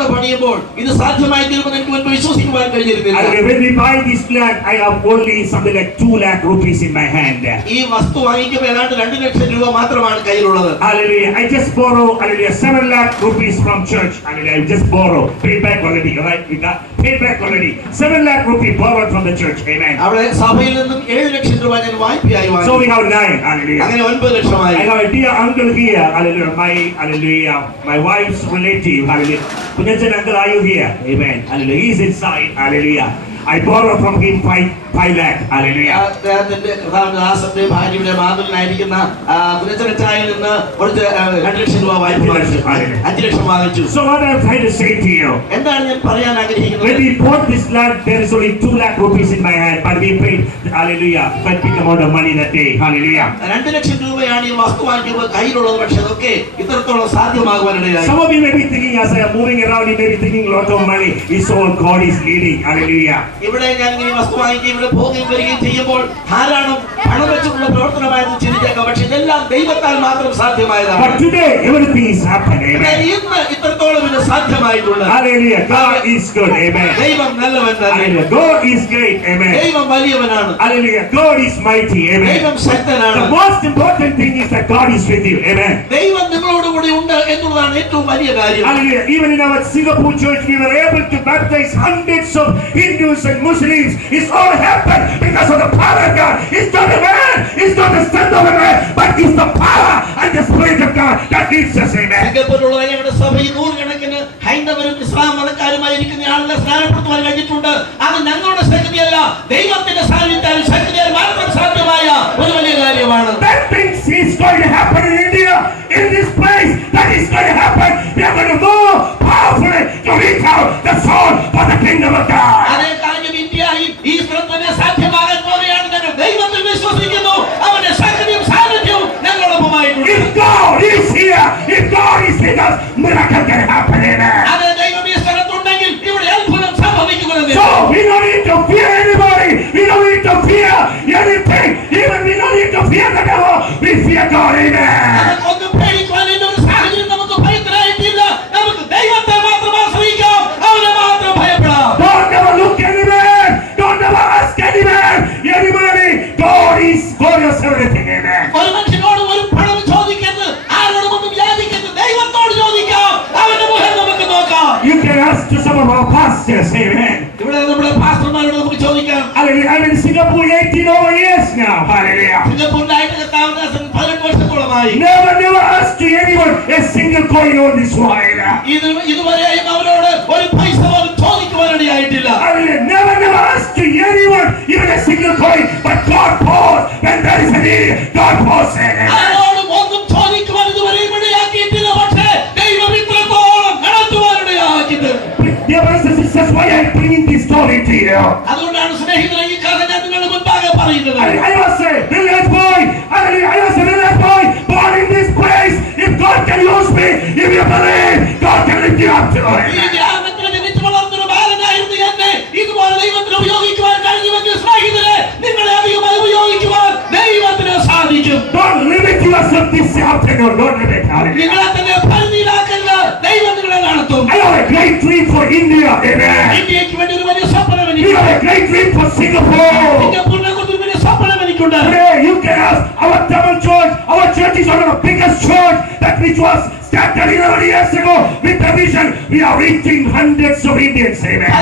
കെട്ടിടം പണിയുമ്പോൾ ഇത് സാധ്യമായി തീരുമെന്ന് എനിക്ക് മുൻപ് വിശ്വസിക്കുവാൻ കഴിഞ്ഞിരുന്നില്ല. When we buy this land, I have only something like 2 lakh rupees in my hand. ഈ വസ്തു വാങ്ങിക്കുമ്പോൾ ഏതാണ്ട് 2 ലക്ഷം രൂപ മാത്രമാണ് കയ്യിലുള്ളത്. Hallelujah. I just borrow, hallelujah, 7 lakh rupees from church. Hallelujah. I just borrow. Paid back already. Right? We got paid back already. 7 lakh rupees borrowed from the church. Amen. അവിടെ സഭയിൽ നിന്നും 7 ലക്ഷം രൂപ ഞാൻ വായ്പയായി വാങ്ങി. So we have 9. Hallelujah. അങ്ങനെ 9 ലക്ഷമായി. I have a dear uncle here. Hallelujah. My wife's relative. Hallelujah. Punjajan uncle, are you here? Amen. Hallelujah. He's inside. Hallelujah. I borrowed from him 5 lakh. Hallelujah. അദ്ദേഹത്തിന്റെ ദാസന്റെ ഭാര്യയുടെ മാതൃനായിരിക്കുന്ന പുനച്ചനച്ചായിൽ നിന്ന് കുറച്ച് 2 ലക്ഷം രൂപ വായ്പ 5 ലക്ഷം വാങ്ങിച്ചു. So what I'm trying to say to you, എന്താണ് ഞാൻ പറയാൻ ആഗ്രഹിക്കുന്നത്? when we bought this land, there is only 2 lakh rupees in my hand, but we paid, hallelujah, quite big amount of money that day. Hallelujah. 2 ലക്ഷം രൂപയാണ് ഈ വസ്തു വാങ്ങിക്കുമ്പോൾ കയ്യിലുള്ളത്. പക്ഷെ അതൊക്കെ ഇത്രത്തോളം സാധ്യമാകുവാനിടയായി. Some of you may be thinking, as I am moving around, you may be thinking a lot of money. It's all God is leading. Hallelujah. ഇവിടെ ഞാൻ ഈ വസ്തു വാങ്ങിക്കുകയും ഇവിടെ പോവുകയും വരികയും ചെയ്യുമ്പോൾ ധാരാളം പണം വെച്ചുള്ള പ്രവർത്തനമായിരുന്നു ചിന്തിച്ചേക്കാം. പക്ഷെ ഇതെല്ലാം ദൈവത്താൽ മാത്രം സാധ്യമായതാണ്. But today everything is happening. ഇന്ന് ഇത്രത്തോളം ഇത് സാധ്യമായിട്ടുണ്ട്. Hallelujah. God is good. Amen. ദൈവം നല്ലവൻ തന്നെ. Hallelujah. God is great. Amen. ദൈവം വലിയവനാണ്. Hallelujah. God is mighty. Amen. ദൈവം ശക്തനാണ്. The most important thing is that God is with you. Amen. ദൈവം നിങ്ങളോട് കൂടി ഉണ്ട് എന്നുള്ളതാണ് ഏറ്റവും വലിയ കാര്യം. Hallelujah. Even in our Singapore church, we were able to baptize hundreds of Hindus and Muslims. It's all happened because of the power of God. It's not a man, it's not the strength of a man, but it's the power and the spirit of God that leads us. Amen. സിംഗപ്പൂരിലുള്ള ഞങ്ങളുടെ സഭയിൽ നൂറുകണക്കിന് ഹൈന്ദവരും ഇസ്ലാം മതക്കാരുമായിരിക്കുന്ന ആളുകളെ സ്നാനപ്പെടുത്തുവാൻ കഴിഞ്ഞിട്ടുണ്ട്. അത് ഞങ്ങളുടെ ശക്തിയല്ല, ദൈവത്തിന്റെ സാന്നിധ്യത്താൽ ശക്തിയാൽ മാത്രം സാധ്യമായ ഒരു വലിയ കാര്യമാണ്. That things is going to happen in India, in this place. That is going to happen. We are going to move powerfully to reach out the soul for the kingdom of God. അതേ കാര്യം ഇന്ത്യയിൽ ഈ സ്ഥലത്ത് തന്നെ സാധ്യമാകാൻ പോവുകയാണ്. ഞങ്ങൾ ദൈവത്തിൽ വിശ്വസിക്കുന്നു. അവന്റെ ശക്തിയും സാന്നിധ്യവും ഞങ്ങളോടൊപ്പമായിട്ടുണ്ട്. If God is here, if God is with us, miracle can happen. Amen. അതേ ദൈവം ഈ സ്ഥലത്തുണ്ടെങ്കിൽ ഇവിടെ അത്ഭുതം സംഭവിക്കുന്നത്. So we don't need to fear anybody. We don't need to fear anything. Even we don't need to fear the devil. We fear God. Amen. ഒന്നും പേടിക്കുവാൻ ഒരു സാഹചര്യം നമുക്ക് ഭയത്തിലായിട്ടില്ല. നമുക്ക് ദൈവത്തെ മാത്രം ആശ്രയിക്കാം. അവനെ മാത്രം ഭയപ്പെടാം. Don't ever look anywhere. Don't ever ask anywhere. Anybody. God is everything. Amen. ഒരു മനുഷ്യനോട് ഒരു പണം ചോദിക്കരുത്, ആരോടും ഒന്നും യാചിക്കരുത്. ദൈവത്തോട് ചോദിക്കാം. അവന്റെ മുഖം നമുക്ക് നോക്കാം. You can ask to some of our pastors. Amen. ഇവിടെ നമ്മുടെ പാസ്റ്റർമാരോട് നമുക്ക് ചോദിക്കാം. Hallelujah. I'm in Singapore 18 over years now. Hallelujah. സിംഗപ്പൂരിലായിട്ട് താമസം 18 വർഷത്തോളമായി. Never ask to anyone a single coin on this wine. ഇതുവരെയും അവരോട് ഒരു പൈസ പോലും ചോദിക്കുവാനിടയായിട്ടില്ല. Hallelujah. Never ask to anyone even a single coin. But God pours when there is a need. God pours. ആരോടും ഒന്നും ചോദിക്കുവാൻ ഇതുവരെയും ഇടയാക്കിയിട്ടില്ല. പക്ഷേ ദൈവം ഇത്രത്തോളം നടത്തുവാനിടയാക്കിയത്. Dear brothers and sisters, why I am bringing this story to you? അതുകൊണ്ടാണ് സ്നേഹിതരെ ഈ കഥ ഞാൻ നിങ്ങളുടെ മുൻപാകെ പറയുന്നത്. I was a village boy. Hallelujah. I was a village boy born in this place. If God can use me, if you believe, God can lift you up to it. ഈ ഗ്രാമത്തിൽ ജനിച്ചു വളർന്നൊരു ബാലനായിരുന്നു എന്നെ ഇതുപോലെ ദൈവത്തിന് ഉപയോഗിക്കുവാൻ കഴിയുമെങ്കിൽ സ്നേഹിതരെ നിങ്ങളെ അധികമായി ഉപയോഗിക്കുവാൻ ദൈവത്തിന് സാധിക്കും. Don't limit yourself this afternoon. Don't limit. Hallelujah. നിങ്ങളെ തന്നെ പരിധിയിലാക്കരുത്. ദൈവം നിങ്ങളെ നടത്തും. I have a great dream for India. Amen. ഇന്ത്യക്ക് വേണ്ടി ഒരു വലിയ സ്വപ്നം We എനിക്കുണ്ട്. have a great dream for Singapore. സിംഗപ്പൂരിനെ കുറിച്ച് ഒരു വലിയ സ്വപ്നം എനിക്കുണ്ട്. Today you can ask our Tamil church. Our church is one of the biggest church that which was started 11 years ago with the vision. We are reaching hundreds of Indians. Amen.